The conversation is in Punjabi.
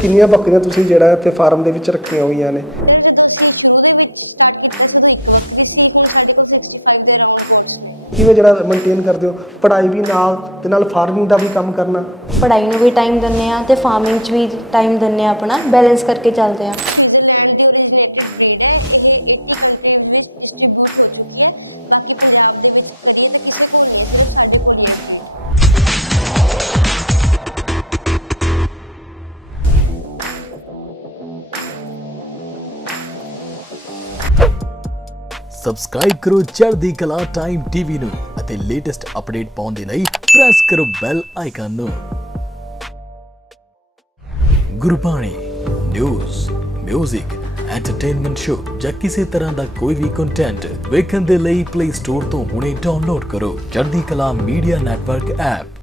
ਕਿੰਨੀਆਂ ਬੱਕਰੀਆਂ ਤੁਸੀਂ ਜਿਹੜਾ ਇੱਥੇ ਫਾਰਮ ਦੇ ਵਿੱਚ ਰੱਖੀਆਂ ਹੋਈਆਂ ਨੇ? ਕਿਵੇਂ ਜਿਹੜਾ ਮੇਨਟੇਨ ਕਰਦੇ ਹੋ? ਪੜ੍ਹਾਈ ਵੀ ਨਾਲ ਤੇ ਨਾਲ ਫਾਰਮਿੰਗ ਦਾ ਵੀ ਕੰਮ ਕਰਨਾ? ਪੜ੍ਹਾਈ ਨੂੰ ਵੀ ਟਾਈਮ ਦਿੰਦੇ ਆ ਤੇ ਫਾਰਮਿੰਗ 'ਚ ਵੀ ਟਾਈਮ ਦਿੰਦੇ ਆ, ਆਪਣਾ ਬੈਲੈਂਸ ਕਰਕੇ ਚੱਲਦੇ ਆ। ਸਬਸਕ੍ਰਾਈਬ ਕਰੋ ਚੜ੍ਹਦੀਕਲਾ ਟਾਈਮ ਟੀਵੀ ਨੂੰ ਅਤੇ ਲੇਟੈਸਟ ਅਪਡੇਟ ਪਾਉਣ ਦੇ ਲਈ ਪ੍ਰੈਸ ਕਰੋ ਬੈਲ ਆਈਕਨ ਨੂੰ। Gurbani, news, music, entertainment show ਜਾਂ ਕਿਸੇ ਤਰ੍ਹਾਂ ਦਾ ਕੋਈ ਵੀ ਕੰਟੈਂਟ ਵੇਖਣ ਦੇ ਲਈ ਪਲੇ ਸਟੋਰ ਤੋਂ ਹੁਣੇ ਡਾਊਨਲੋਡ ਕਰੋ ਚੜ੍ਹਦੀਕਲਾ ਮੀਡੀਆ ਨੈਟਵਰਕ ਐਪ।